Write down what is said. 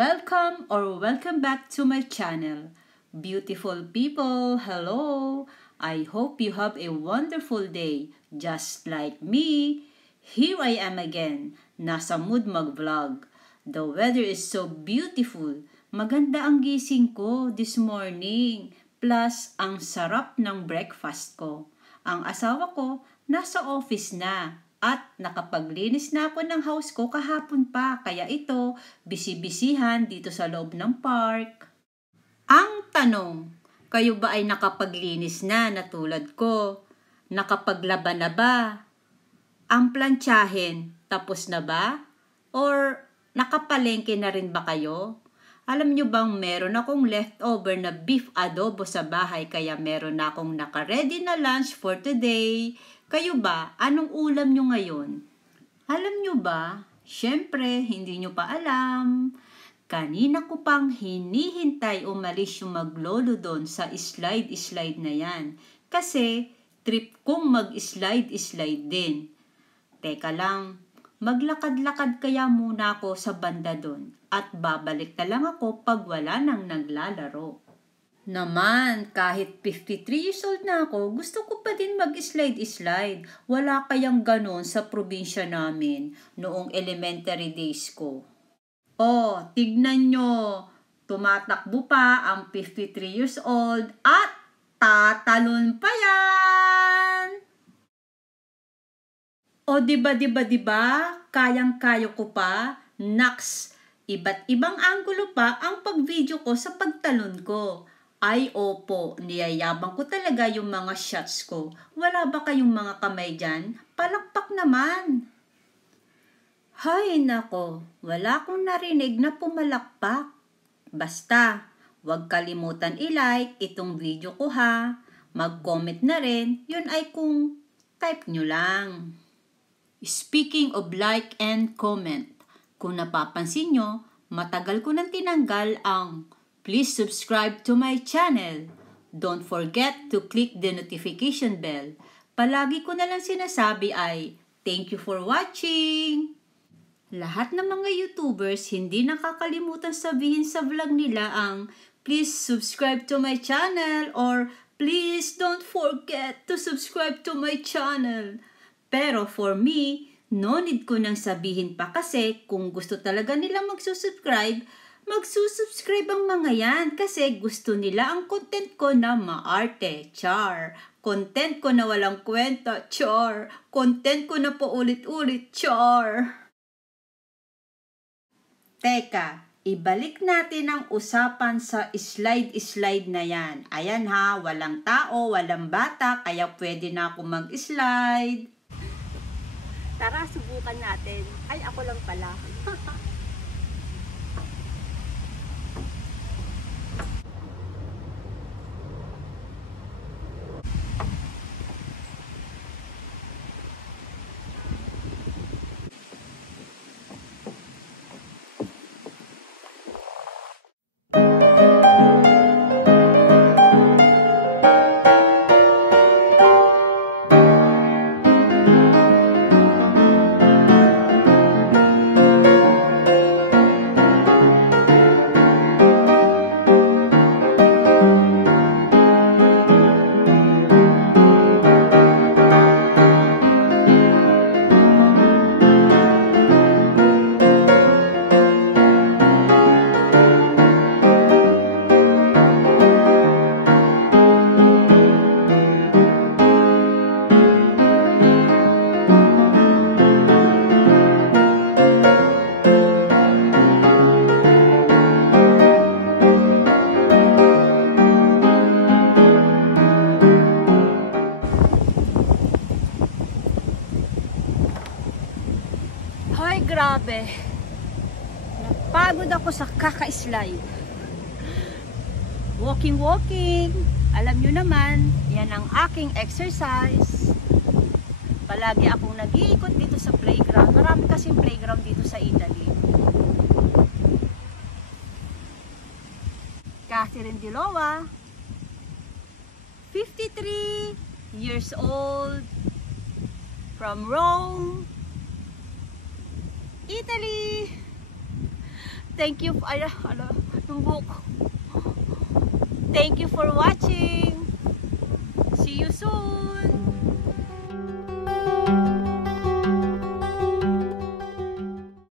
Welcome back to my channel. Beautiful people, hello! I hope you have a wonderful day. Just like me, here I am again. Nasa mood mag-vlog. The weather is so beautiful. Maganda ang gising ko this morning. Plus, ang sarap ng breakfast ko. Ang asawa ko, nasa office na. At nakapaglinis na ako ng house ko kahapon pa, kaya ito, bisi-bisihan dito sa loob ng park. Ang tanong, kayo ba ay nakapaglinis na tulad ko? Nakapaglaba na ba? Ang plantsahin, tapos na ba? Or nakapalengke na rin ba kayo? Alam nyo bang meron akong leftover na beef adobo sa bahay kaya meron na akong naka-ready na lunch for today. Kayo ba? Anong ulam nyo ngayon? Alam nyo ba? Siyempre, hindi nyo pa alam. Kanina ko pang hinihintay umalis yung maglolo doon sa slide-slide na yan. Kasi trip kong mag-slide-slide din. Teka lang, maglakad-lakad kaya muna ako sa banda doon at babalik na lang ako pag wala nang naglalaro. Naman, kahit 53 years old na ako, gusto ko pa din mag-slide-slide. Wala kayang ganon sa probinsya namin noong elementary days ko. Oh, tignan nyo, tumatakbo pa ang 53 years old at tatalon pa yan! O diba, kayang-kayo ko pa, naks, iba't ibang anggulo pa ang pag-video ko sa pagtalon ko. Ay opo, niyayabang ko talaga yung mga shots ko. Wala ba kayong mga kamay dyan? Palakpak naman. Hay nako, wala akong narinig na pumalakpak. Basta, huwag kalimutan i-like itong video ko ha. Mag-comment na rin, yun ay kung type nyo lang. Speaking of like and comment, kung napapansin nyo, matagal ko nang tinanggal ang please subscribe to my channel. Don't forget to click the notification bell. Palagi ko na lang sinasabi ay, thank you for watching! Lahat ng mga YouTubers hindi nakakalimutan sabihin sa vlog nila ang please subscribe to my channel or please don't forget to subscribe to my channel. Pero for me, no need ko nang sabihin pa kasi kung gusto talaga nilang magsusubscribe ang mga yan kasi gusto nila ang content ko na maarte, char. Content ko na walang kwenta, char. Content ko na paulit-ulit, char. Teka, ibalik natin ang usapan sa slide-slide na yan. Ayan ha, walang tao, walang bata, kaya pwede na ako mag-slide. Tara, subukan natin. Ay, ako lang pala. Hoy, grabe. Napagod ako sa kaka-slide. Walking. Alam nyo naman, yan ang aking exercise. Palagi akong nag-iikot dito sa playground. Marami kasing playground dito sa Italy. Catherine Diloa, 53 years old, from Rome, Italy. Thank you. Ay, ala, yung book. Thank you for watching. See you soon.